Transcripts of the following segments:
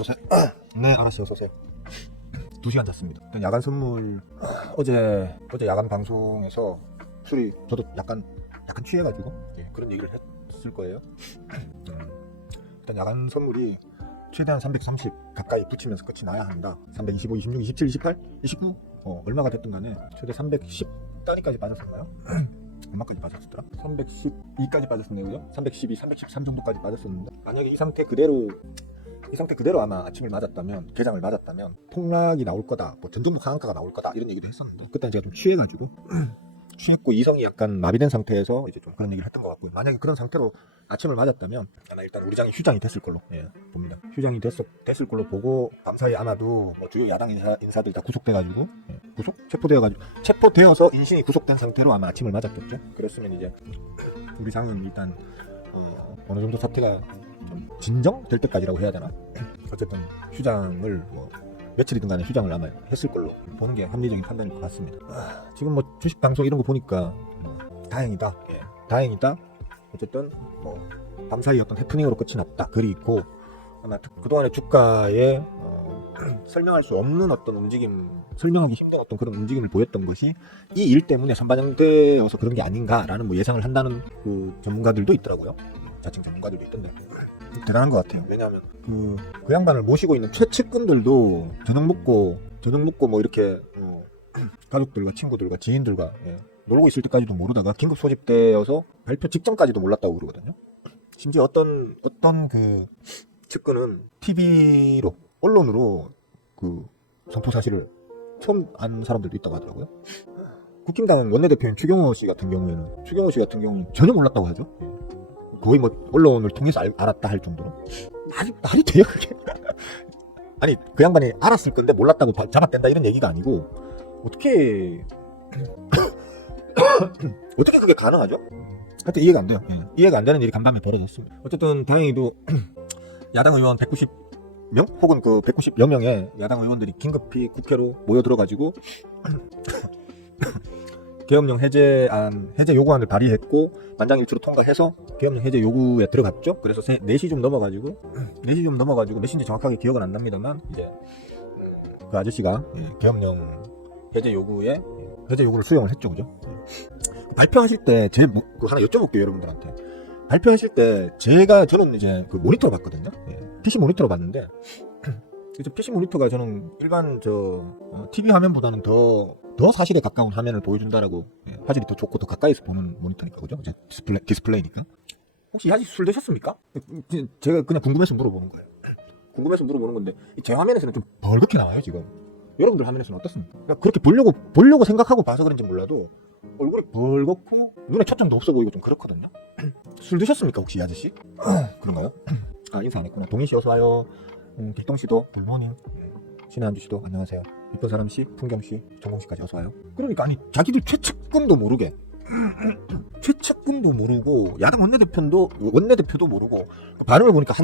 어서오세요. 네, 알았어요. 어서오세요. 2시간 잤습니다. 일단 야간 선물, 어제 야간 방송에서 술이, 저도 약간 취해가지고 그런 얘기를 했을 거예요. 일단 야간 선물이 최대한 330 가까이 붙이면서 끝이 나야 한다. 325, 26, 27, 28, 29 얼마가 됐든 간에 최대 310단위까지 빠졌었나요? 얼마까지 빠졌었더라? 312까지 빠졌었네요. 그죠? 312, 313 정도까지 빠졌었는데, 만약에 이 상태 그대로 아마 아침을 맞았다면, 개장을 맞았다면 폭락이 나올 거다, 뭐 전종목 하한가가 나올 거다, 이런 얘기도 했었는데, 그때는 제가 좀 취해가지고 취했고 이성이 약간 마비된 상태에서 이제 좀 그런 얘기를 했던 것 같고요. 만약에 그런 상태로 아침을 맞았다면 아마 일단 우리 장이 휴장이 됐을 걸로 봅니다. 휴장이 됐을 걸로 보고, 밤사이 아마도 뭐 주요 야당 인사들이 다 구속돼가지고 체포되어서 인신이 구속된 상태로 아마 아침을 맞았겠죠. 그랬으면 이제 우리 장은 일단 어느 정도 사태가 좀 진정될 때까지라고 해야 되나? 어쨌든 휴장을 뭐 며칠이든 간에 휴장을 아마 했을 걸로 보는 게 합리적인 판단일 것 같습니다. 지금 뭐 주식 방송 이런 거 보니까 다행이다. 다행이다. 어쨌든 뭐 밤사이 어떤 해프닝으로 끝이 났다. 그리고 아마 그동안의 주가에 설명할 수 없는 어떤 움직임, 설명하기 힘든 어떤 그런 움직임을 보였던 것이 이 일 때문에 선반영되어서 그런 게 아닌가라는 뭐 예상을 한다는 그 전문가들도 있더라고요. 자칭 전문가들도 있던데 대단한 것 같아요. 왜냐하면 그 양반을 모시고 있는 최측근들도 저녁 먹고 뭐 이렇게 가족들과 친구들과 지인들과 놀고 있을 때까지도 모르다가 긴급 소집되어서 발표 직전까지도 몰랐다고 그러거든요. 심지어 어떤 그 측근은 TV로, 언론으로 그 선포 사실을 처음 안 사람들도 있다고 하더라고요. 국힘당 원내대표인 추경호 씨 같은 경우에는 전혀 몰랐다고 하죠. 거의 뭐 언론을 통해서 알았다 할 정도로. 말이 돼요 그게? 아니, 그 양반이 알았을 건데 몰랐다고 잡아댄다 이런 얘기가 아니고, 어떻게 그게 가능하죠? 하여튼 이해가 안 돼요. 이해가 안 되는 일이 간밤에 벌어졌습니다. 어쨌든 다행히도 야당 의원 190명 혹은 그 190여 명의 야당 의원들이 긴급히 국회로 모여 들어가지고 계엄령 해제 요구안을 발의했고 만장일치로 통과해서 계엄령 해제 요구에 들어갔죠. 그래서 4시 좀 넘어가지고 몇시인지 정확하게 기억은 안 납니다만, 이제 그 아저씨가 계엄령 해제 요구를 수용을 했죠. 그죠? 발표하실 때 하나 여쭤볼게요, 여러분들한테. 발표하실 때 저는 이제 그 모니터로 봤거든요. PC 모니터로 봤는데, PC 모니터가 저는 일반 TV 화면보다는 더 사실에 가까운 화면을 보여준다라고, 화질이 더 좋고 더 가까이서 보는 모니터니까, 그죠? 이제 디스플레이니까. 혹시 이 아저씨 술 드셨습니까? 제가 그냥 궁금해서 물어보는 거예요. 궁금해서 물어보는 건데, 제 화면에서는 좀 벌겋게 나와요, 지금. 여러분들 화면에서는 어떻습니까? 그러니까 그렇게 보려고 생각하고 봐서 그런지 몰라도 얼굴이 벌겋고 눈에 초점도 없어 보이고 좀 그렇거든요. 술 드셨습니까, 혹시 이 아저씨? 그런가요? 인사 안 했구나. 동희 씨 어서 와요. 객동 씨도 굿모닝. 신한주 씨도 안녕하세요. 이쁜 사람 씨, 풍경 씨, 정공 씨까지 어서 와요. 그러니까 아니, 자기들 최측근도 모르고 야당 원내대표도 모르고, 반응을 보니까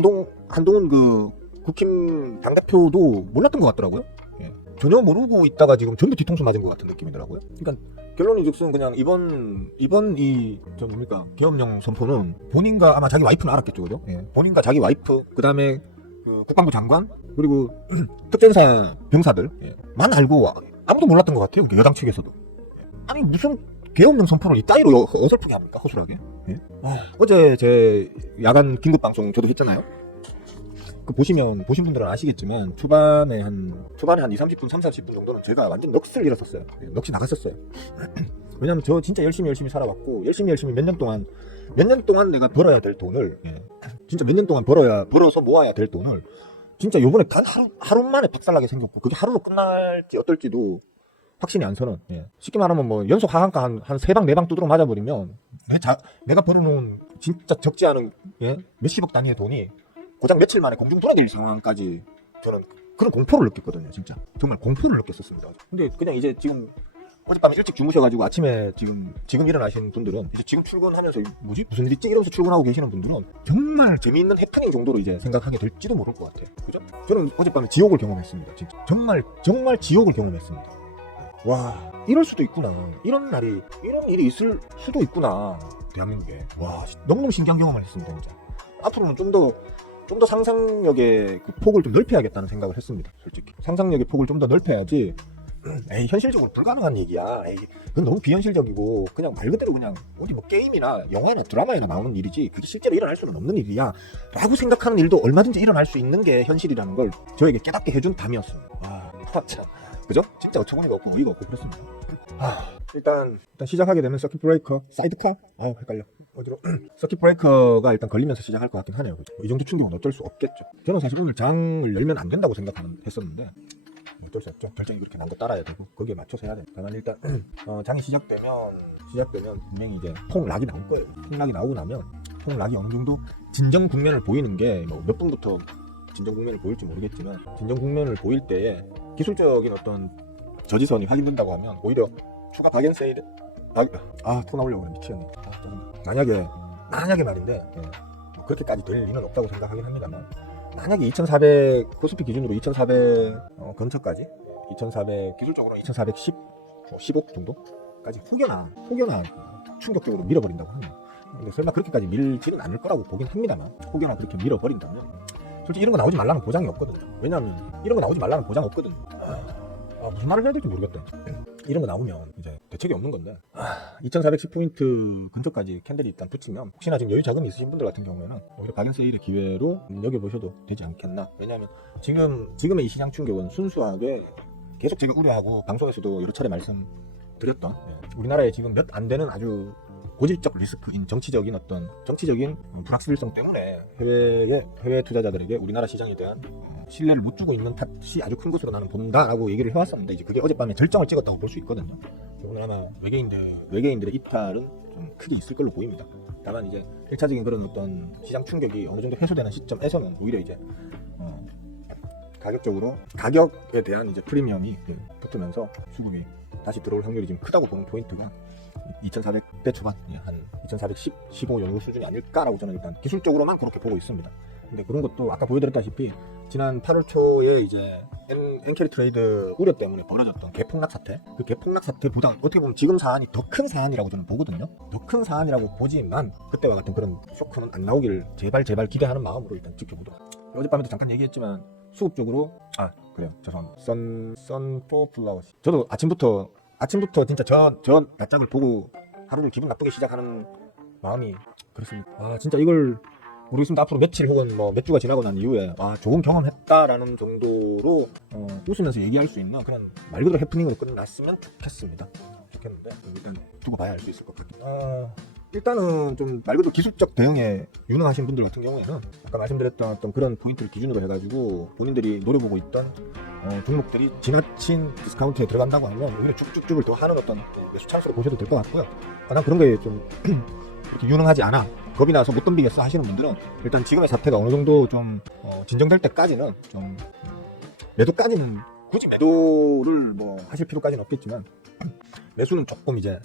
한동훈 그 국힘 당대표도 몰랐던 것 같더라고요. 전혀 모르고 있다가 지금 전부 뒤통수 맞은 것 같은 느낌이더라고요. 그러니까 결론이즉슨 그냥 이번 계엄령 선포는 본인과 아마 자기 와이프는 알았겠죠, 그죠? 본인과 자기 와이프, 그 다음에 그 국방부 장관, 그리고 특전사 병사들 만 알고 아무도 몰랐던 것 같아요. 여당 측에서도. 아니, 무슨 계엄령 선포를 이따위로 어설프게 합니까, 허술하게? 어제 제 야간 긴급 방송 저도 했잖아요. 보신 분들은 아시겠지만 초반에 한 2-30분, 3-40분 정도는 제가 완전 넋을 잃었었어요. 넋이 나갔었어요. 왜냐면 저 진짜 열심히 살아왔고, 열심히 몇 년 동안 내가 벌어야 될 돈을, 진짜 몇 년 동안 벌어서 모아야 될 돈을 진짜 요번에 단 하루 만에 박살나게 생겼고, 그게 하루로 끝날지 어떨지도 확신이 안 서는. 쉽게 말하면 뭐 연속 하한가 한 3방 4방 두드러 맞아버리면 내가 벌어놓은 진짜 적지 않은 몇십억 단위의 돈이 고작 며칠 만에 공중분해될 상황까지 저는 그런 공포를 느꼈거든요. 진짜 정말 공포를 느꼈었습니다. 근데 그냥 이제 지금 어젯밤에 일찍 주무셔가지고 아침에 지금 일어나신 분들은, 이제 지금 출근하면서 무슨 일이 있지 이러면서 출근하고 계시는 분들은 정말 재미있는 해프닝 정도로 이제 생각하게 될지도 모를 것 같아요. 그죠? 저는 어젯밤에 지옥을 경험했습니다. 진짜 정말 지옥을 경험했습니다. 와, 이럴 수도 있구나. 이런 일이 있을 수도 있구나, 대한민국에. 와, 너무너무 신기한 경험을 했습니다. 진짜 앞으로는 좀 더 좀 더 상상력의 그 폭을 좀 넓혀야겠다는 생각을 했습니다. 솔직히 상상력의 폭을 좀 더 넓혀야지. 에이, 현실적으로 불가능한 얘기야. 에이, 그건 너무 비현실적이고 그냥 말 그대로 그냥 어디 뭐 게임이나 영화나 드라마에나 나오는 일이지 그게 실제로 일어날 수는 없는 일이야 라고 생각하는 일도 얼마든지 일어날 수 있는 게 현실이라는 걸 저에게 깨닫게 해준 담이었습니다. 참, 그죠? 진짜 어처구니가 없고 어이가 없고 그렇습니다. 일단 시작하게 되면 서킷 브레이커, 사이드카? 헷갈려. 어디로? 서킷 브레이커가 일단 걸리면서 시작할 것 같긴 하네요. 그죠? 이 정도 충격은 어쩔 수 없겠죠. 저는 사실 오늘 장을 열면 안 된다고 했었는데 어쩔 수 없죠. 결정이 그렇게 난 거 따라야 되고 거기에 맞춰서 해야 돼. 다만 일단 장이 시작되면 분명히 이제 폭락이 나올 거예요. 폭락이 나오고 나면 폭락이 어느 정도 진정 국면을 보이는 게 뭐 몇 분부터 진정 국면을 보일지 모르겠지만 진정 국면을 보일 때에 기술적인 어떤 저지선이 확인된다고 하면 오히려 추가 박앤 세일 토 나오려고 그래 미치겠네. 만약에 말인데 뭐 그렇게까지 될 리는 없다고 생각하긴 합니다만 만약에 2400 코스피 기준으로 2400 근처까지 2400 기술적으로 2410 15 정도까지 혹여나 충격적으로 밀어버린다고 하면 근데 설마 그렇게까지 밀지는 않을 거라고 보긴 합니다만 혹여나 그렇게 밀어버린다면 솔직히 이런 거 나오지 말라는 보장이 없거든요. 왜냐하면 이런 거 나오지 말라는 보장 없거든요. 무슨 말을 해야 될지 모르겠다. 이런 거 나오면 이제 대책이 없는 건데 2410포인트 근처까지 캔들이 일단 붙이면 혹시나 지금 여유 자금이 있으신 분들 같은 경우에는 오히려 박앤세일의 기회로 여겨보셔도 되지 않겠나. 왜냐하면 지금의 이 시장 충격은 순수하게 계속 제가 우려하고 방송에서도 여러 차례 말씀드렸던 우리나라에 지금 몇 안 되는 아주 고질적 리스크인 정치적인 불확실성 때문에 해외 투자자들에게 우리나라 시장에 대한 신뢰를 못 주고 있는 탓이 아주 큰 것으로 나는 본다라고 얘기를 해왔었는데 이제 그게 어젯밤에 절정을 찍었다고 볼 수 있거든요. 오늘 아마 외계인들의 이탈은 좀 크게 있을 걸로 보입니다. 다만 이제 1차적인 그런 어떤 시장 충격이 어느 정도 해소되는 시점에서는 오히려 이제 가격에 대한 이제 프리미엄이 붙으면서 수급이 다시 들어올 확률이 지금 크다고 보는 포인트가 2400대 초반, 한 2410, 15 정도 수준이 아닐까라고 저는 일단 기술적으로만 그렇게 보고 있습니다. 근데 그런 것도 아까 보여드렸다시피 지난 8월 초에 이제 엔캐리 트레이드 우려 때문에 벌어졌던 개폭락 사태, 그 개폭락 사태보다 어떻게 보면 지금 사안이 더 큰 사안이라고 저는 보거든요. 더 큰 사안이라고 보지만 그때와 같은 그런 쇼크는 안 나오길 제발 기대하는 마음으로 일단 지켜보도록. 어젯밤에도 잠깐 얘기했지만 수급적으로 그래요. 죄송합니다. 선포 플라워스. 저도 아침부터 진짜 저 낯짝을 보고 하루를 기분 나쁘게 시작하는 마음이 그렇습니다. 진짜 이걸 모르겠습니다. 앞으로 며칠 혹은 뭐 몇 주가 지나고 난 이후에 좋은 경험했다라는 정도로 웃으면서 얘기할 수 있는 그냥 말 그대로 해프닝으로 끝났으면 좋겠는데 일단 두고 봐야 알 수 있을 것 같아요. 일단은 좀 말 그대로 기술적 대응에 유능하신 분들 같은 경우에는 아까 말씀드렸던 어떤 그런 포인트를 기준으로 해가지고 본인들이 노려보고 있던 종목들이 지나친 디스카운트에 들어간다고 하면 오히려 쭉쭉쭉을 더 하는 어떤 매수 찬스로 보셔도 될 것 같고요. 난 그런 거에 좀 이렇게 유능하지 않아, 겁이 나서 못 덤비겠어 하시는 분들은 일단 지금의 사태가 어느 정도 좀 진정될 때까지는 좀 매도까지는 굳이 매도를 뭐 하실 필요까지는 없겠지만 매수는 조금 이제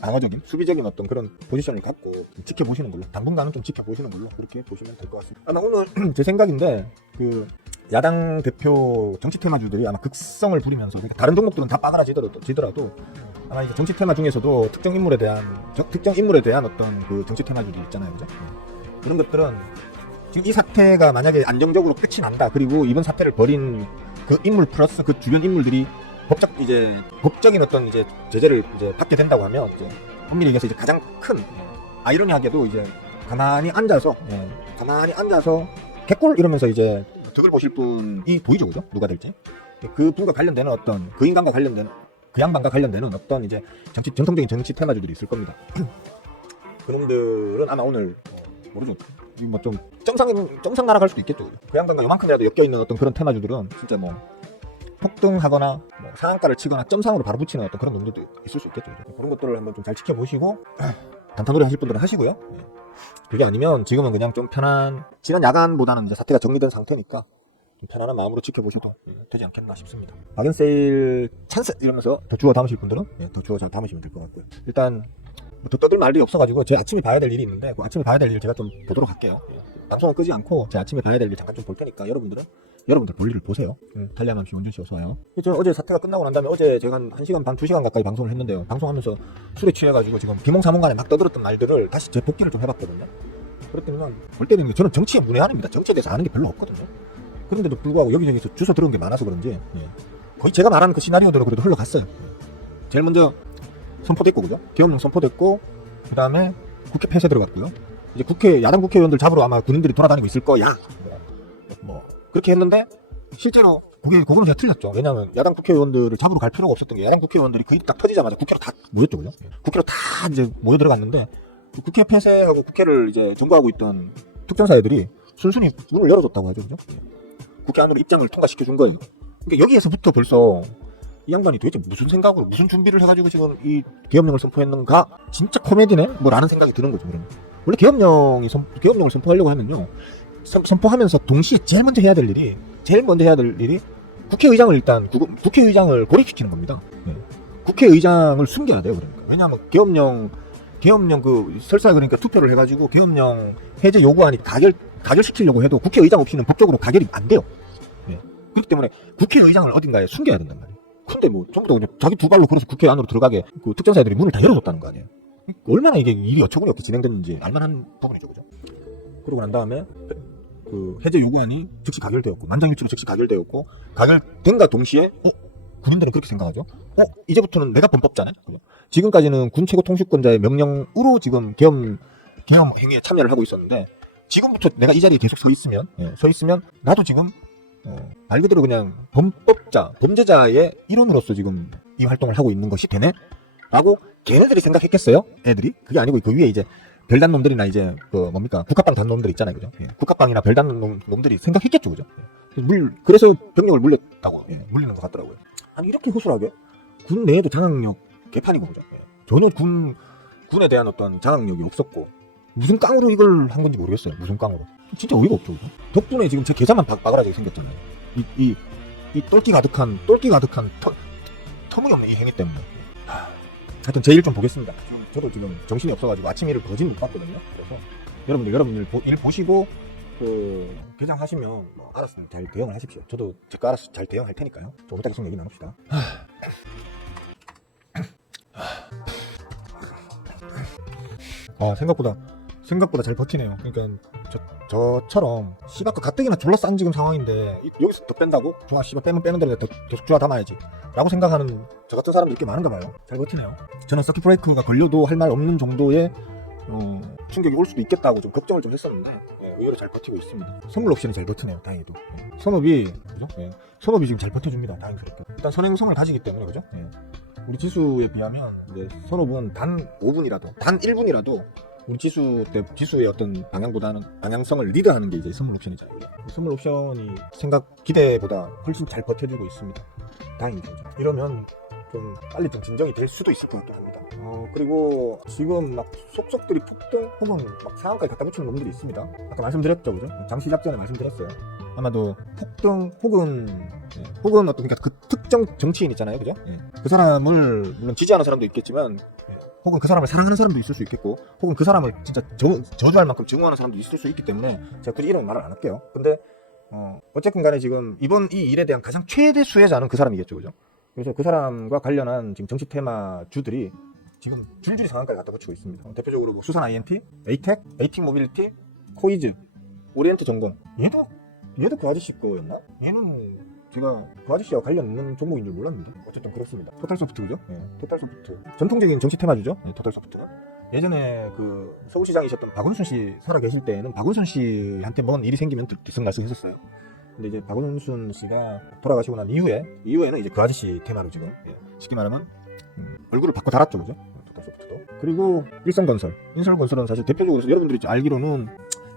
방어적인 수비적인 어떤 그런 포지션을 갖고 좀 지켜보시는 걸로, 당분간은 좀 지켜보시는 걸로 그렇게 보시면 될 것 같습니다. 아마 오늘 제 생각인데 그 야당 대표 정치 테마주들이 아마 극성을 부리면서 다른 종목들은 다 빠그라지더라도 아마 이제 정치 테마 중에서도 특정 인물에 대한 어떤 그 정치 테마주들 있잖아요, 그죠? 그런 것들은 지금 이 사태가 만약에 안정적으로 끝이 난다, 그리고 이번 사태를 벌인 그 인물 플러스 그 주변 인물들이 법적인 어떤 이제 제재를 이제 받게 된다고 하면 이제 엄밀히 얘기해서 이제 가장 큰 아이러니하게도 이제 가만히 앉아서 개꿀 이러면서 이제 득을 보실 분이 보이죠, 그죠? 누가 될지 그 분과 관련되는 어떤 그 인간과 관련되는 그 양반과 관련되는 어떤 이제 전통적인 정치 테마주들이 있을 겁니다. 그놈들은 아마 오늘 모르죠. 뭐 좀 점상 날아갈 수도 있겠죠. 그 양반과 요만큼이라도 엮여 있는 어떤 그런 테마주들은 진짜 뭐 폭등하거나 뭐 상한가를 치거나 점상으로 바로 붙이는 어떤 그런 놈들도 있을 수 있겠죠. 그런 것들을 한번 좀 잘 지켜보시고 단타놀이 하실 분들은 하시고요. 그게 아니면 지금은 그냥 좀 지난 야간보다는 이제 사태가 정리된 상태니까 좀 편안한 마음으로 지켜보셔도 되지 않겠나 싶습니다. 박앤세일 찬스 이러면서 더 주워 담으실 분들은 더 주워 잘 담으시면 될 것 같고요. 일단 더 떠들 말이 없어가지고 제 아침에 봐야 될 일이 있는데 그 아침에 봐야 될 일을 제가 좀 보도록 할게요. 방송을 끄지 않고 제 아침에 봐야 될 일 잠깐 좀 볼 테니까 여러분들 볼 일을 보세요. 달리하면 없이 운전시 어서 와요. 저 어제 사태가 끝나고 난 다음에 어제 제가 한 1시간 반 2시간 가까이 방송을 했는데요. 방송하면서 술에 취해가지고 지금 비몽사몽간에 막 떠들었던 말들을 다시 제 복기를 좀 해봤거든요. 그랬더니 볼 때는 저는 정치에 문외한입니다. 정치에 대해서 아는 게 별로 없거든요. 그런데도 불구하고 여기저기서 주워 들은 게 많아서 그런지 거의 제가 말하는 그 시나리오대로 그래도 흘러갔어요. 제일 먼저 선포됐고, 그죠? 계엄령 선포됐고, 그 다음에 국회 폐쇄 들어갔고요. 이제 야당 국회의원들 잡으러 아마 군인들이 돌아다니고 있을 거야. 그렇게 했는데, 실제로, 그거는 제가 틀렸죠. 왜냐하면 야당 국회의원들을 잡으러 갈 필요가 없었던 게, 야당 국회의원들이 그 일 딱 터지자마자 국회로 다 모였죠, 그죠? 국회로 다 이제 모여 들어갔는데, 국회 폐쇄하고 국회를 이제 점거하고 있던 특전사애들이 순순히 문을 열어줬다고 하죠, 그죠? 국회 안으로 입장을 통과시켜 준 거예요. 그러니까 여기에서부터 벌써 이 양반이 도대체 무슨 생각으로, 무슨 준비를 해가지고 지금 이 계엄령을 선포했는가? 진짜 코미디네? 라는 생각이 드는 거죠, 그러면. 원래 계엄령을 선포하려고 하면요. 선포하면서 동시에 제일 먼저 해야 될 일이, 국회의장을 고립시키는 겁니다. 네. 국회의장을 숨겨야 돼요, 그러니까. 왜냐하면 계엄령 설사 그러니까 투표를 해가지고 계엄령 해제 요구안이 가결시키려고 해도 국회의장 없이는 법적으로 가결이 안 돼요. 네. 그렇기 때문에 국회의장을 어딘가에 숨겨야 된단 말이에요. 근데 전부 다 그냥 자기 두 발로 걸어서 국회 안으로 들어가게 그 특전사들이 문을 다 열어줬다는 거 아니에요. 얼마나 이게 일이 어처구니 없게 진행됐는지 알만한 부분이죠, 그죠? 그러고 난 다음에 그 해제 요구안이 즉시 가결되었고, 만장일치로 즉시 가결되었고, 가결된과 동시에 군인들은 그렇게 생각하죠. 이제부터는 내가 범법자네. 지금까지는 군 최고 통수권자의 명령으로 지금 계엄 행위에 참여를 하고 있었는데, 지금부터 내가 이 자리에 계속 서 있으면 나도 지금 말 그대로 그냥 범죄자의 일원으로서 지금 이 활동을 하고 있는 것이 되네? 라고 걔네들이 생각했겠어요? 애들이? 그게 아니고 그 위에 이제 별단 놈들이나 이제 국화빵 단 놈들 있잖아요, 그죠? 국화빵이나 별단 놈들이 생각했겠죠, 그죠? 그래서 병력을 물리는 것 같더라고요. 아니 이렇게 허술하게 군 내에도 장악력 개판이고, 그죠? 전혀 군에 대한 어떤 장악력이 없었고, 무슨 깡으로 이걸 한 건지 모르겠어요. 무슨 깡으로? 진짜 어이가 없죠, 그죠? 덕분에 지금 제 계좌만 바그라지게 생겼잖아요. 이 똘끼 가득한 터무니없는 이 행위 때문에. 하여튼 제 일 좀 보겠습니다. 저도 지금 정신이 없어가지고 아침 일을 거진 못 봤거든요. 그래서 여러분들 일 보시고 개장하시면 알아서 잘 대응을 하십시오. 저도 제가 알아서 잘 대응할 테니까요. 조금 이따 계속 얘기 나눕시다. 생각보다 잘 버티네요. 그러니까 저처럼 씨발거 가뜩이나 졸라 싼 지금 상황인데 여기서 더 뺀다고? 좋아, 씨발 빼는 대로 더 좋아 담아야지 라고 생각하는 저 같은 사람들이 꽤 많은가 봐요. 잘 버티네요. 저는 서킷 브레이크가 걸려도 할 말 없는 정도의 충격이 올 수도 있겠다고 좀 걱정을 좀 했었는데 의외로 잘 버티고 있습니다. 선물 옵션이 잘 버티네요, 다행히도. 선업이 지금 잘 버텨줍니다, 다행스럽게. 일단 선행성을 가지기 때문에, 그죠? 우리 지수에 비하면 이제 선업은 단 5분이라도, 단 1분이라도 우리 지수의 어떤 방향성을 리드하는 게 이제 선물 옵션이잖아요. 선물 옵션이 기대보다 훨씬 잘 버텨주고 있습니다. 다행이죠. 이러면 좀 빨리 좀 진정이 될 수도 있을 것 같긴 합니다. 그리고 지금 막 속속들이 폭등 혹은 막 상한가에 갖다 붙이는 놈들이 있습니다. 아까 말씀드렸죠, 그죠? 장시작 전에 말씀드렸어요. 아마도 폭등 혹은 어떤 그러니까 그 특정 정치인 있잖아요, 그죠? 그 사람을 물론 지지하는 사람도 있겠지만, 혹은 그 사람을 사랑하는 사람도 있을 수 있겠고, 혹은 그 사람을 진짜 저주할 만큼 증오하는 사람도 있을 수 있기 때문에 제가 그 이름은 말을 안 할게요. 근데 어쨌든 간에 지금 이번 이 일에 대한 가장 최대 수혜자는 그 사람이겠죠, 그죠? 그래서 그 사람과 관련한 지금 정치 테마주들이 지금 줄줄이 상한가에 갖다 붙이고 있습니다. 대표적으로 뭐 수산 INT, 에이텍 모빌리티, 코이즈, 오리엔트 전공. 얘도 그 아저씨 거였나? 얘는 제가 그 아저씨와 관련 있는 종목인 줄 몰랐는데 어쨌든 그렇습니다. 토탈소프트, 그죠? 토탈소프트 전통적인 정치 테마주죠. 토탈소프트가 예전에 그 서울시장이셨던 박원순 씨 살아계실 때에는 박원순 씨한테 뭔 일이 생기면 들썩날썩 했었어요. 근데 이제 박원순 씨가 돌아가시고 난 이후에는 이제 그 아저씨 테마로 지금 쉽게 말하면 얼굴을 바꿔 달았죠, 그죠? 토탈소프트도. 그리고 인설건설은 사실 대표적으로 여러분들이 알기로는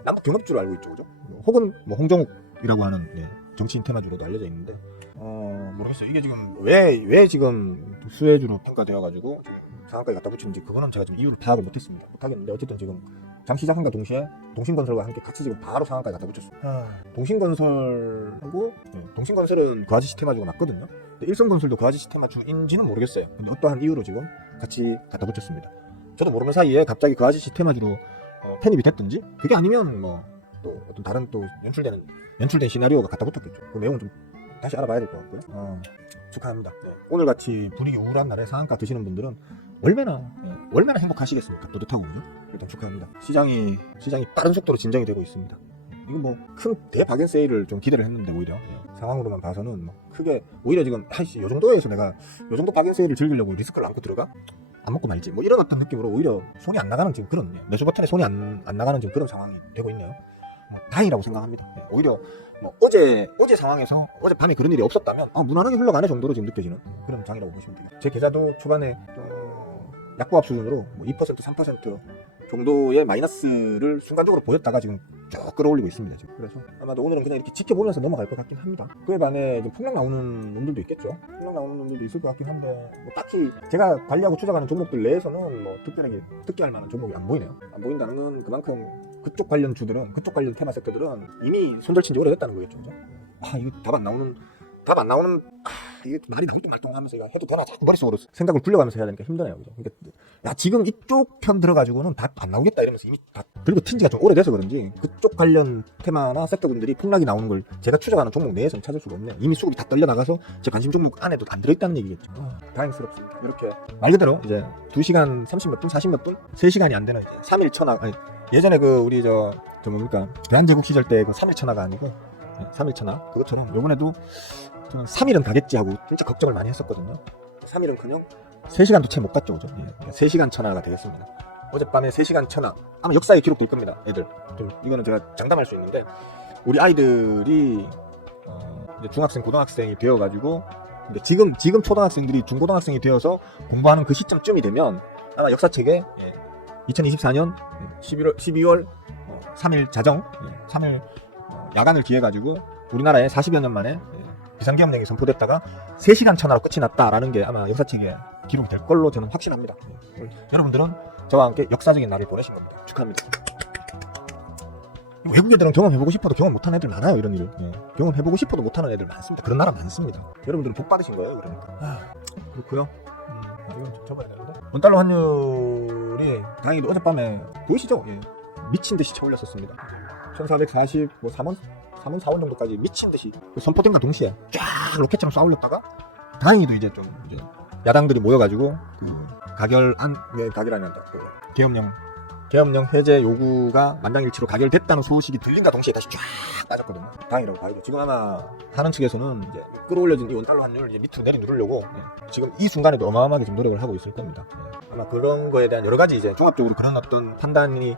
남북경협주로 알고 있죠, 그죠? 혹은 뭐 홍정욱이라고 하는 정치인 테마주로도 알려져 있는데 모르겠어요. 이게 지금 왜 지금 수혜주로 평가되어가지고 상한가에 갖다 붙이는지 그거는 제가 지금 이유를 파악을 못하겠는데 어쨌든 지금 장 시작한과 동시에 동신건설과 함께 같이 지금 바로 상한가에 갖다 붙였어요. 동신건설은 그 아저씨 테마주가 맞거든요. 근데 일성건설도 그 아저씨 테마주인지는 모르겠어요. 근데 어떠한 이유로 지금 같이 갖다 붙였습니다. 저도 모르는 사이에 갑자기 그 아저씨 테마주로 편입이 됐든지, 그게 아니면 뭐 또 어떤 다른 또 연출된 시나리오가 갖다 붙었겠죠. 그 내용은 좀 다시 알아봐야 될 것 같고요. 축하합니다. 오늘같이 분위기 우울한 날에 상한가 드시는 분들은 얼마나 얼마나 행복하시겠습니까? 뿌듯하고 그죠? 일단 축하합니다. 시장이 빠른 속도로 진정이 되고 있습니다. 이거 뭐 큰 대박연 세일을 좀 기대를 했는데 오히려 상황으로만 봐서는 뭐 크게 오히려 지금 요 정도에서 내가 요 정도 박연 세일을 즐기려고 리스크를 안고 들어가? 안 먹고 말지 뭐 이런 어떤 느낌으로 오히려 손이 안 나가는 지금 그런 매수 버튼에 손이 안 나가는 지금 그런 상황이 되고 있네요. 다행이라고 생각합니다. 오히려 뭐 어제 상황에서 어제 밤에 그런 일이 없었다면 무난하게 흘러가네 정도로 지금 느껴지는 그런 장이라고 보시면 돼요. 제 계좌도 초반에 약보합 수준으로 뭐 2% 3% 정도의 마이너스를 순간적으로 보였다가 지금 쭉 끌어올리고 있습니다. 지금. 그래서 아마도 오늘은 그냥 이렇게 지켜보면서 넘어갈 것 같긴 합니다. 그에 반해 폭락 나오는 놈들도 있겠죠. 폭락 나오는 놈들도 있을 것 같긴 한데 뭐 딱히 제가 관리하고 추적하는 종목들 내에서는 뭐 특별하게 특기할 만한 종목이 안 보이네요. 안 보인다는 건 그만큼 그쪽 관련 주들은 그쪽 관련 테마 섹터들은 이미 손절친 지 오래됐다는 거겠죠. 그죠? 이거 답 안 나오는 이게 말이 나올 때 말똥하면서 이거 해도 되나 자꾸 머릿속으로 생각을 굴려가면서 해야 되니까 힘드네요. 그죠? 그러니까 야 지금 이쪽 편 들어가지고는 답 안 나오겠다 이러면서 이미 다 들고 튄 지가 좀 오래돼서 그런지 그쪽 관련 테마나 섹터분들이 폭락이 나오는 걸 제가 추적하는 종목 내에서는 찾을 수가 없네요. 이미 수급이 다 떨려나가서 제 관심 종목 안에도 안 들어있다는 얘기겠죠. 다행스럽습니다. 이렇게 말 그대로 이제 2시간 30몇 분 40몇 분 3시간이 안 되는 3일 천하 예전에 우리 저 뭡니까 대한제국 시절 때 3일 천하가 아니고 3일 천하 그것처럼 요번에도 저는 3일은 가겠지 하고 진짜 걱정을 많이 했었거든요. 3일은커녕 3시간도 채 못 갔죠. 그죠? 3시간 천하가 되겠습니다. 어젯밤에 3시간 천하 아마 역사에 기록될 겁니다. 애들 이거는 제가 장담할 수 있는데 우리 아이들이 이제 중학생 고등학생이 되어가지고 지금 초등학생들이 중고등학생이 되어서 공부하는 그 시점쯤이 되면 아마 역사책에 2024년 12월 3일 자정 3일 야간을 기해 가지고 우리나라에 40여 년 만에 비상계엄령이 선포됐다가 3시간 천하로 끝이 났다라는 게 아마 역사책에 기록이 될 걸로 저는 확신합니다. 여러분들은 저와 함께 역사적인 날을 보내신 겁니다. 축하합니다. 외국 애들은 경험해보고 싶어도 경험 못하는 애들 많아요. 이런 일을 경험해보고 싶어도 못하는 애들 많습니다. 그런 나라 많습니다. 여러분들은 복 받으신 거예요. 그러니까 그렇고요. 이건 좀 적어야 되는데 원달러 환율이 다행히도 어젯밤에 보이시죠? 미친듯이 쳐올렸었습니다. 1440 뭐 3원 4원 정도까지 미친듯이 선포된과 동시에 쫙 로켓처럼 쏴올렸다가 다행히도 이제 야당들이 모여가지고 가결안다 계엄령 해제 요구가 만장일치로 가결됐다는 소식이 들린다 동시에 다시 쫙 빠졌거든요. 다행이라고 봐야죠. 지금 아마 하는 측에서는 이제 끌어올려진 이 원달러 환율을 이제 밑으로 내려누르려고 지금 이 순간에도 어마어마하게 좀 노력을 하고 있을 겁니다. 아마 그런 거에 대한 여러 가지 이제 종합적으로 그런 어떤 판단이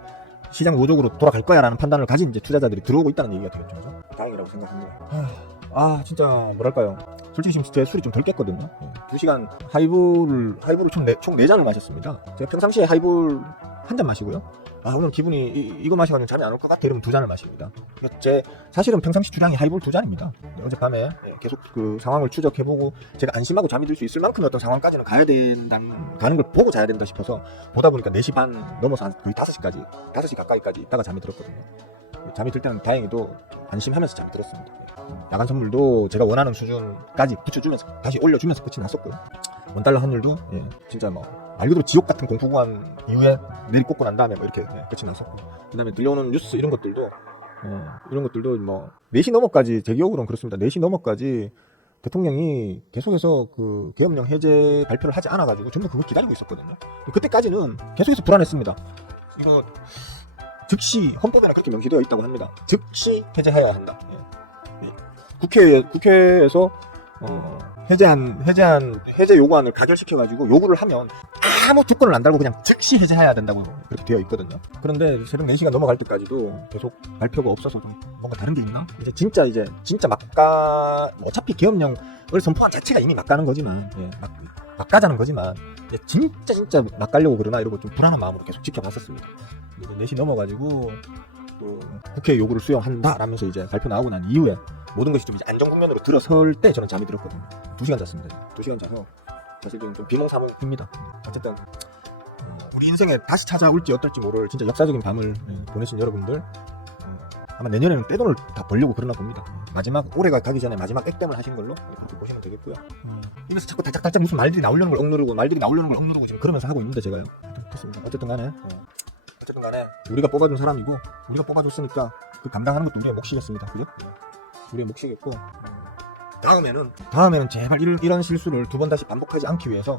시장 노적으로 돌아갈 거야 라는 판단을 가진 이제 투자자들이 들어오고 있다는 얘기가 되겠죠. 다행이라고 생각합니다. 진짜 뭐랄까요. 솔직히 지금 제 술이 좀 덜 깼거든요. 2시간 하이볼을 총 4잔을 마셨습니다. 제가 평상시에 하이볼 한 잔 마시고요. 오늘 기분이 이거 마시면 잠이 안 올 것 같아 이러면 2잔을 마십니다. 사실은 평상시 주량이 하이볼 2잔입니다. 어젯밤에 계속 그 상황을 추적해보고 제가 안심하고 잠이 들 수 있을 만큼의 어떤 상황까지는 가는 걸 보고 자야 된다 싶어서 보다 보니까 4시 반 넘어서 거의 5시 가까이까지 있다가 잠이 들었거든요. 잠이 들 때는 다행히도 안심하면서 잠이 들었습니다. 야간 선물도 제가 원하는 수준까지 붙여주면서 다시 올려주면서 끝이 났었고요. 원달러 환율도 진짜 말 그대로 지옥 같은 공포구간 이후에 내리 꽂고 난 다음에 이렇게 끝이 났었고, 그 다음에 들려오는 뉴스 이런 것들도 4시 넘어까지 제 기억으로는 그렇습니다. 4시 넘어까지 대통령이 계속해서 그 계엄령 해제 발표를 하지 않아가지고 전부 그걸 기다리고 있었거든요. 그때까지는 계속해서 불안했습니다. 이거 즉시 헌법에는 그렇게 명시되어 있다고 합니다. 즉시 해제해야 한다. 국회에서 해제 요구안을 가결시켜가지고 요구를 하면 아무 조건을 안 달고 그냥 즉시 해제해야 된다고 그렇게 되어 있거든요. 그런데 새벽 4시가 넘어갈 때까지도 계속 발표가 없어서 좀 뭔가 다른 게 있나? 진짜 어차피 계엄령을 선포한 자체가 이미 막 가는 거지만, 막 가자는 거지만, 진짜 막 가려고 그러나 이러고 좀 불안한 마음으로 계속 지켜봤었습니다. 이제 4시 넘어가지고 국회 요구를 수용한다 라면서 이제 발표 나오고 난 이후에 모든 것이 좀 이제 안정 국면으로 들어설 때 저는 잠이 들었거든요. 2시간 잤습니다. 2시간 자서 사실 좀 비몽사몽입니다. 어쨌든 우리 인생에 다시 찾아올지 어떨지 모를 진짜 역사적인 밤을 보내신 여러분들, 아마 내년에는 떼돈을 다 벌려고 그러나 봅니다. 올해가 가기 전에 마지막 액땜을 하신 걸로 그렇게 보시면 되겠고요. 이래서 자꾸 달짝달짝 무슨 말들이 나오려는 걸 억누르고 지금 그러면서 하고 있는데 제가요. 됐습니다. 어쨌든 간에 우리가 뽑아준 사람이고 우리가 뽑아줬으니까 그 감당하는 것도 우리의 몫이겠습니다. 그죠? 우리의 몫이겠고, 다음에는 제발 이런 실수를 2번 다시 반복하지 않기 위해서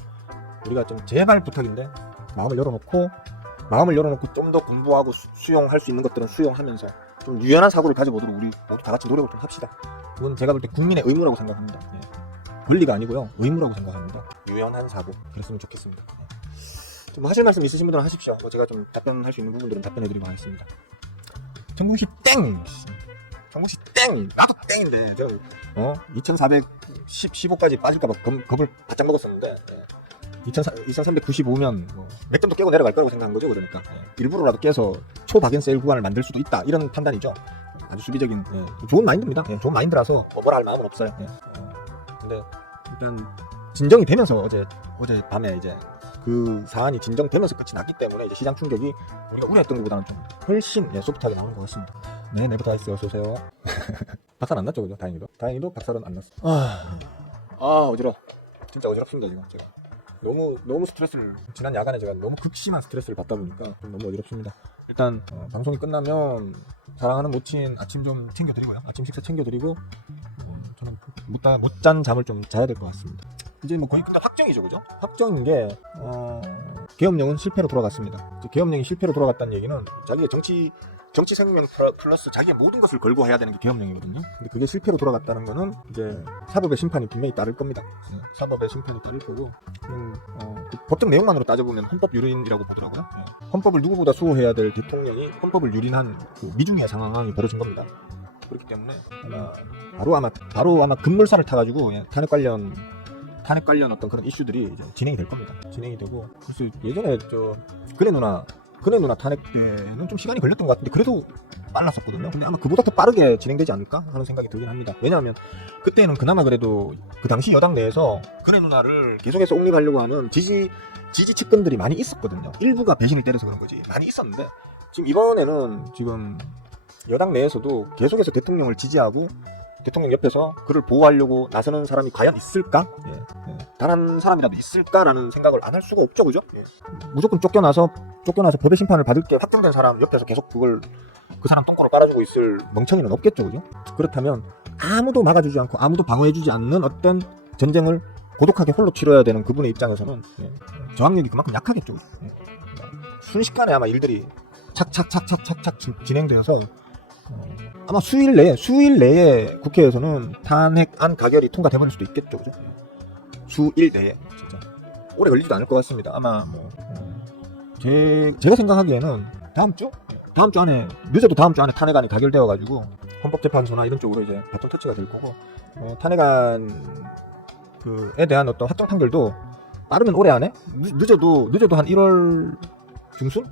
우리가 좀 제발 부탁인데 마음을 열어놓고 좀 더 공부하고 수용할 수 있는 것들은 수용하면서 좀 유연한 사고를 가져보도록 우리 모두 다 같이 노력을 좀 합시다. 그건 제가 볼 때 국민의 의무라고 생각합니다. 예. 권리가 아니고요, 의무라고 생각합니다. 유연한 사고 그랬으면 좋겠습니다. 예. 좀 하실 말씀 있으신 분들은 하십시오. 뭐 제가 좀 답변할 수 있는 부분들은 답변해드리고 하겠습니다. 정국씨 땡! 정국씨 땡! 나도 땡인데 저 2415까지 빠질까봐 겁을 바짝 먹었었는데, 예. 2395면 몇 점도 깨고 내려갈 거라고 생각한 거죠. 그러니까 일부러라도 깨서 초박연세일 구간을 만들 수도 있다, 이런 판단이죠. 아주 수비적인, 좋은 마인드입니다. 좋은 마인드라서 뭐라 할 마음은 없어요. 근데 일단 진정이 되면서 어제 밤에 이제 그 사안이 진정되면서 끝이 났기 때문에 이제 시장 충격이 우리가 우려했던 것보다는 좀 훨씬 소프트하게 나오는 것 같습니다. 네, 네부터 하이스 어서 오세요. 박살 안 났죠, 그죠? 다행히도 박살은 안 났어. 어지러워. 진짜 어지럽습니다 지금 제가. 너무 스트레스를, 지난 야간에 제가 너무 극심한 스트레스를 받다 보니까 좀 너무 어지럽습니다. 일단 방송이 끝나면 사랑하는 모친 아침 좀 챙겨드리고요. 아침 식사 챙겨드리고 저는 못 잔 잠을 좀 자야 될 것 같습니다. 이제 뭐 거의 끝나 확정이죠, 그죠? 확정인 게 계엄령은 실패로 돌아갔습니다. 계엄령이 실패로 돌아갔다는 얘기는 자기의 정치 생명 플러스 자기의 모든 것을 걸고 해야 되는 게 계엄령이거든요. 근데 그게 실패로 돌아갔다는 거는 이제 사법의 심판이 분명히 따를 겁니다. 사법의 심판이 따를 거고, 그 법적 내용만으로 따져보면 헌법 유린이라고 보더라고요. 헌법을 누구보다 수호해야 될 대통령이 헌법을 유린한 그 미중의 상황이 벌어진 겁니다. 그렇기 때문에 바로 아마 급물살을 타가지고 탄핵 관련 어떤 그런 이슈들이 이제 진행이 될 겁니다. 진행이 되고, 그래서 예전에 근혜 누나 탄핵 때는 좀 시간이 걸렸던 것 같은데 그래도 빨랐었거든요. 근데 아마 그보다 더 빠르게 진행되지 않을까 하는 생각이 들긴 합니다. 왜냐하면 그때는 그나마 그래도 그 당시 여당 내에서 근혜 누나를 계속해서 옹립하려고 하는 지지 측근들이 많이 있었거든요. 일부가 배신을 때려서 그런 거지 많이 있었는데, 지금 이번에는 지금 여당 내에서도 계속해서 대통령을 지지하고 대통령 옆에서 그를 보호하려고 나서는 사람이 과연 있을까? 단 한 사람이라도 있을까라는 생각을 안 할 수가 없죠, 그죠? 무조건 쫓겨나서 법의 심판을 받을 게 확정된 사람 옆에서 계속 그 사람 똥꼬를 빨아주고 있을 멍청이는 없겠죠, 그죠? 그렇다면 아무도 막아주지 않고 아무도 방어해주지 않는 어떤 전쟁을 고독하게 홀로 치러야 되는 그분의 입장에서는 저항력이 그만큼 약하겠죠. 순식간에 아마 일들이 착착 진행되어서 아마 수일 내에 국회에서는 탄핵안 가결이 통과돼버릴 수도 있겠죠, 그죠? 수일 내에 진짜 오래 걸리지도 않을 것 같습니다. 아마 제가 생각하기에는 다음 주 안에, 늦어도 다음 주 안에 탄핵안이 가결되어가지고 헌법재판소나 이런 쪽으로 이제 바톤 터치가 될 거고, 탄핵안에 대한 어떤 확정 판결도 빠르면 올해 안에, 늦어도 한 1월 중순?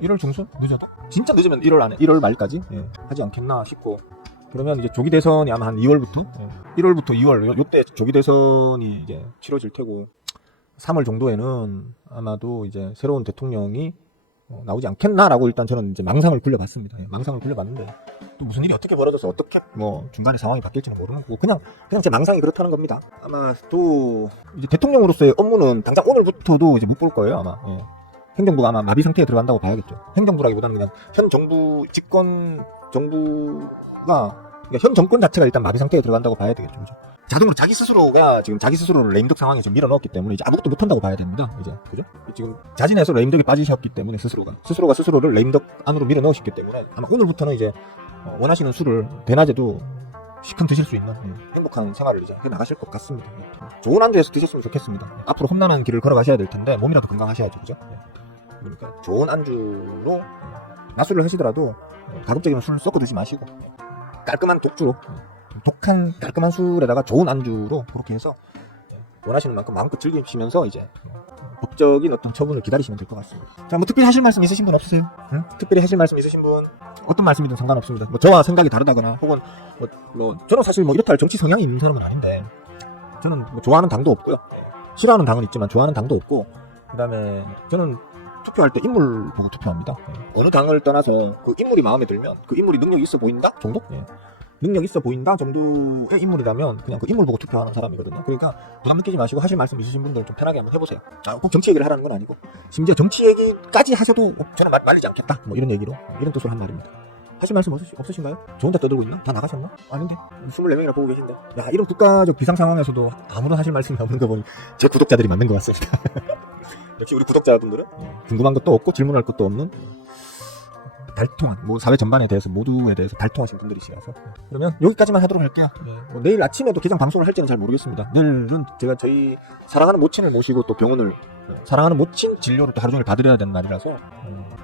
1월 중순? 늦어도? 진짜 늦으면 1월 안에, 1월 말까지 하지 않겠나 싶고, 그러면 이제 조기 대선이 아마 한 2월부터 1월부터 2월 요때 조기 대선이 이제 치러질 테고, 3월 정도에는 아마도 이제 새로운 대통령이 나오지 않겠나라고 일단 저는 이제 망상을 굴려봤습니다. 망상을 굴려봤는데 또 무슨 일이 어떻게 벌어져서 어떻게 중간에 상황이 바뀔지는 모르는 거고, 그냥 제 망상이 그렇다는 겁니다. 아마 또 이제 대통령으로서의 업무는 당장 오늘부터도 이제 못 볼 거예요, 아마. 행정부가 아마 마비 상태에 들어간다고 봐야겠죠. 행정부라기보다는 그냥 현 정부 그러니까 현 정권 자체가 일단 마비 상태에 들어간다고 봐야 되겠죠. 그죠? 자동으로 자기 스스로를 레임덕 상황에 지금 밀어넣었기 때문에 이제 아무것도 못한다고 봐야 됩니다. 이제 그죠? 지금 자진해서 레임덕에 빠지셨기 때문에 스스로를 레임덕 안으로 밀어넣으셨기 때문에 아마 오늘부터는 이제 원하시는 술을 대낮에도 시큼 드실 수 있는 행복한 생활을 이제 해 나가실 것 같습니다. 좋은 안주에서 드셨으면 좋겠습니다. 앞으로 험난한 길을 걸어가셔야 될 텐데 몸이라도 건강하셔야죠, 그죠? 그러니까 좋은 안주로 낮술을 하시더라도 가급적이면 술을 섞어 드지 마시고 깔끔한 독주로, 독한 깔끔한 술에다가 좋은 안주로 그렇게 해서 원하시는 만큼 마음껏 즐기시면서 이제 법적인 어떤 처분을 기다리시면 될 것 같습니다. 자, 특별히 하실 말씀 있으신 분 없으세요? 특별히 하실 말씀 있으신 분, 어떤 말씀이든 상관없습니다. 저와 생각이 다르다거나 혹은 저는 사실 이렇다 할 정치 성향이 있는 사람은 아닌데, 저는 좋아하는 당도 없고요, 싫어하는 당은 있지만 좋아하는 당도 없고, 그 다음에 저는 투표할 때 인물 보고 투표합니다. 어느 당을 떠나서 그 인물이 마음에 들면, 그 인물이 능력이 있어 보인다 정도? 능력 있어 보인다 정도의 인물이라면 그냥 그 인물 보고 투표하는 사람이거든요. 그러니까 부담 느끼지 마시고 하실 말씀 있으신 분들 좀 편하게 한번 해보세요. 꼭 정치 얘기를 하라는 건 아니고, 심지어 정치 얘기까지 하셔도 저는 말리지 않겠다, 이런 얘기로, 이런 뜻으로 한 말입니다. 하실 말씀 없으신가요? 저 혼자 떠들고 있나? 다 나가셨나? 아닌데 24명이나 보고 계신데. 야, 이런 국가적 비상 상황에서도 아무런 하실 말씀이 없는 거 보니 제 구독자들이 맞는 것 같습니다. 역시 우리 구독자분들은 궁금한 것도 없고 질문할 것도 없는 달통한 뭐 사회 전반에 대해서 모두에 대해서 달통하신 분들이시라서 그러면 여기까지만 하도록 할게요. 뭐 내일 아침에도 개장 방송을 할지는 잘 모르겠습니다. 내일은 제가 저희 사랑하는 모친을 모시고 또 병원을 사랑하는 모친 진료를 또 하루 종일 받으려야 되는 날이라서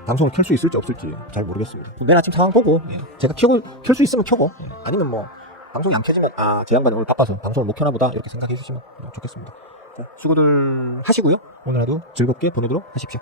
방송을 켤 수 있을지 없을지 잘 모르겠습니다. 내일 아침 상황 보고 제가 켤 수 있으면 켜고 아니면 뭐 방송이 안 켜지면 제 양반이 오늘 바빠서 방송을 못 켜나 보다 이렇게 생각해 주시면 좋겠습니다. 자, 수고들 하시고요. 오늘 하루 즐겁게 보내도록 하십시오.